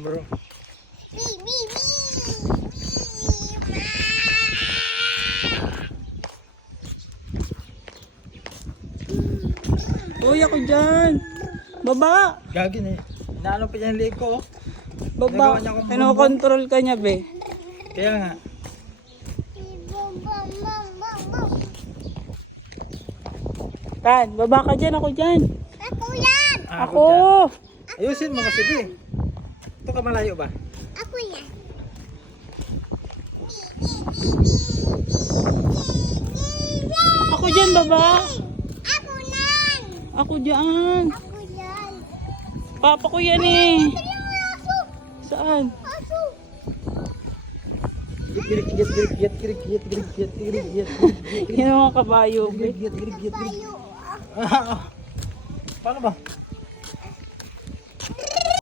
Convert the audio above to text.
Bro. Uy, ako dyan. Baba. Gagi na eh. Naano pa yung leg ko oh. Baba. Nagawa niya akong Kinokontrol ka niya, be. Kaya nga. Tan, baba ka dyan. Ako dyan. Ako yan. Ako. dyan. Ayusin mo kasi be. Ito ka malayo ba? Ako yan. Ako dyan, baba. Ako nan. Ako dyan. Ako yan. Papa ko yan eh. Ito yung aso. Saan? Aso. Yan ang mga kabayo, be. Tayo. Paano ba?